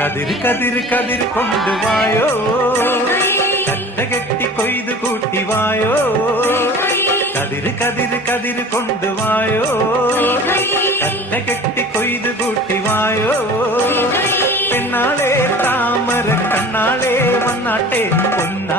കതിർ കതിർ കതിർ കൊണ്ടുവായോ, കറ്റ കെട്ടി കൊയ്തു കൂട്ടിവായോ. കതിർ കതിർ കതിർ കൊണ്ടുവായോ, കറ്റ കെട്ടി കൊയ്തു കൂട്ടിവായോ. പെണ്ണാളെ താമര കണ്ണാളെ വന്നാട്ടെ പൊന്ന